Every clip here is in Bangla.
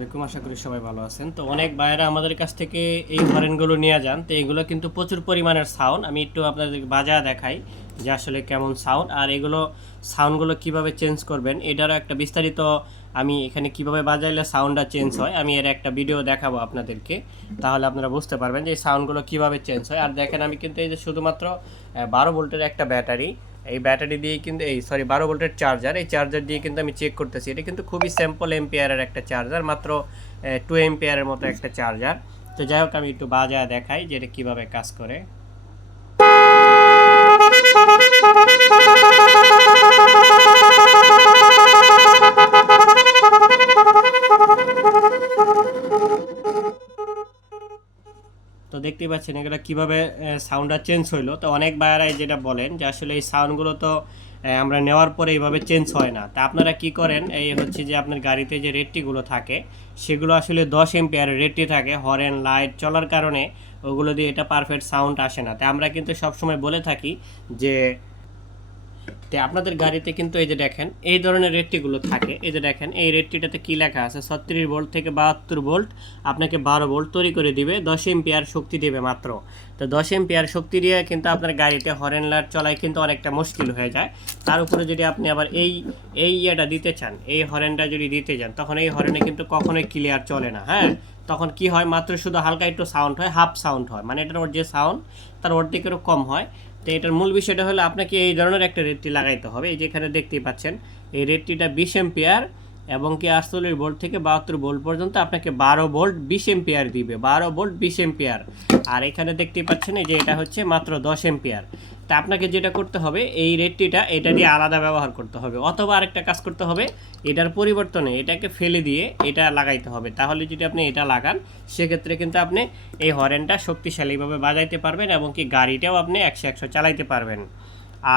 আলাইকুম, আশা করি সবাই ভালো আছেন। তো অনেক ভাইয়েরা আমাদের কাছ থেকে এই হরেনগুলো নিয়ে যান। তো এগুলো কিন্তু প্রচুর পরিমাণের সাউন্ড। আমি একটু আপনাদের বাজায় দেখাই যে আসলে কেমন সাউন্ড, আর এগুলো সাউন্ডগুলো কিভাবে চেঞ্জ করবেন এটারও একটা বিস্তারিত আমি এখানে কিভাবে বাজাইলে সাউন্ডটা চেঞ্জ হয় আমি এর একটা ভিডিও দেখাবো আপনাদেরকে। তাহলে আপনারা বুঝতে পারবেন যে এই সাউন্ডগুলো কিভাবে চেঞ্জ হয়। আর দেখেন আমি কিন্তু এই যে শুধুমাত্র 12 ভোল্টের একটা ব্যাটারি, এই ব্যাটারি দিয়ে কিন্তু 12 ভোল্টের চার্জার, এই চার্জার দিয়ে কিন্তু আমি চেক করতেছি। এটা কিন্তু খুবই স্যাম্পল এম্পিয়ারের একটা চার্জার, মাত্র 2 এম্পিয়ারের মতো একটা চার্জার। তো যাই হোক আমি একটু বাজায় দেখাই যে এটা কীভাবে কাজ করে। তো দেখতেই পাচ্ছেন এগুলো কীভাবে সাউন্ডটা চেঞ্জ হইলো। তো অনেক বায়ারাই যেটা বলেন যে আসলে এই সাউন্ডগুলো তো আমরা নেওয়ার পরে এইভাবে চেঞ্জ হয় না। তা আপনারা কি করেন, এই হচ্ছে যে আপনার গাড়িতে যে রেটটিগুলো থাকে সেগুলো আসলে 10 এম্পিয়ারের রেটটি থাকে। হরেন লাইট চলার কারণে ওগুলো দিয়ে এটা পারফেক্ট সাউন্ড আসে না। তাই আমরা কিন্তু সবসময় বলে থাকি যে আপনাদের গাড়িতে কিন্তু এই যে দেখেন এই ধরনের রেটটিগুলো থাকে। এই যে দেখেন এই রেটটিটাতে কি লেখা আছে, 36 ভোল্ট থেকে 72 ভোল্ট আপনাকে 12 ভোল্ট তৈরি করে দিবে, 10 এম্পিয়ার শক্তি দেবে মাত্র। তো 10 এম্পিয়ার শক্তি দিয়ে কিন্তু আপনার গাড়িতে হরেন লাইট চলাই কিন্তু অনেকটা মুশকিল হয়ে যায়। তার উপরে যদি আপনি আবার এই ইয়েটা দিতে চান, এই হরেনটা যদি দিতে চান, তখন এই হরেনে কিন্তু কখনোই ক্লিয়ার চলে না। হ্যাঁ, তখন কি হয়, মাত্র শুধু হালকা একটু সাউন্ড হয়, হাফ সাউন্ড হয়, মানে এটার যে সাউন্ড তার অর্ধেকেরও কম হয়। তো এটার মূল বিষয়টা হলো আপনাকে এই ধরনের একটা রেটটি লাগাইতে হবে। এই যেখানে দেখতেই পাচ্ছেন এই রেটটিটা 20 এম্পিয়ার এবং কি 48 ভোল্ট থেকে 72 ভোল্ট পর্যন্ত আপনাকে 12 ভোল্ট 20 এম্পিয়ার দিবে, 12 ভোল্ট 20 এম্পিয়ার। আর এখানে দেখতেই পাচ্ছেন এই যে এটা হচ্ছে মাত্র 10 এম্পিয়ার। তা আপনাকে যেটা করতে হবে এই রেটটিটা এটা দিয়ে আলাদা ব্যবহার করতে হবে, অথবা আরেকটা কাজ করতে হবে, এটার পরিবর্তনে এটাকে ফেলে দিয়ে এটা লাগাইতে হবে। তাহলে যদি আপনি এটা লাগান সেক্ষেত্রে কিন্তু আপনি এই হরেনটা শক্তিশালীভাবে বাজাইতে পারবেন এবং কি গাড়িটাও আপনি 100 চালাইতে পারবেন।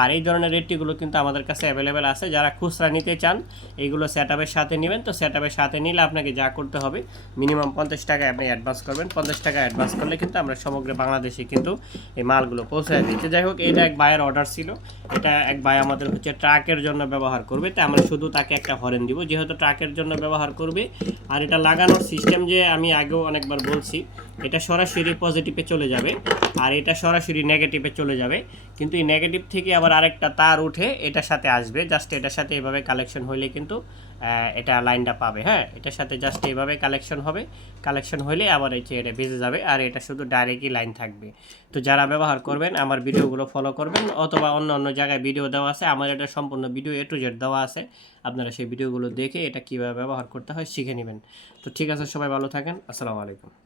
আর এই ধরনের রেটটিগুলো কিন্তু আমাদের কাছে অ্যাভেলেবেল আছে। যারা খুচরা নিতে চান এইগুলো সেটআপের সাথে নেবেন। তো সেটআপের সাথে নিলে আপনাকে যা করতে হবে মিনিমাম 50 টাকা আপনি অ্যাডভান্স করবেন। 50 টাকা অ্যাডভান্স করলে কিন্তু আমরা সমগ্র বাংলাদেশে কিন্তু এই মালগুলো পৌঁছায় দিচ্ছি। যাই হোক, এটা এক ভাইয়ের অর্ডার ছিল। এটা এক ভাই আমাদের হচ্ছে ট্রাকের জন্য ব্যবহার করবে, তো আমরা শুধু তাকে একটা হরেন দিব যেহেতু ট্রাকের জন্য ব্যবহার করবে। আর এটা লাগানোর সিস্টেম যে আমি আগেও অনেকবার বলছি, এটা সরাসরি পজিটিভে চলে যাবে আর এটা সরাসরি নেগেটিভে চলে যাবে। কিন্তু এই নেগেটিভ থেকে আবার আরেকটা তার উঠে এটার সাথে আসবে, জাস্ট এটার সাথে এভাবে কালেকশন হইলে কিন্তু এটা লাইনটা পাবে। হ্যাঁ, এটার সাথে জাস্ট এইভাবে কালেকশন হবে, কালেকশন হইলে আবার এই যে এটা ভেজে যাবে আর এটা শুধু ডাইরেক্টই লাইন থাকবে। তো যারা ব্যবহার করবেন আমার ভিডিওগুলো ফলো করবেন, অথবা অন্য অন্য জায়গায় ভিডিও দেওয়া আছে, আমার এটা সম্পূর্ণ ভিডিও A to Z দেওয়া আছে, আপনারা সেই ভিডিওগুলো দেখে এটা কীভাবে ব্যবহার করতে হয় শিখে নেবেন। তো ঠিক আছে, সবাই ভালো থাকেন, আসসালামু আলাইকুম।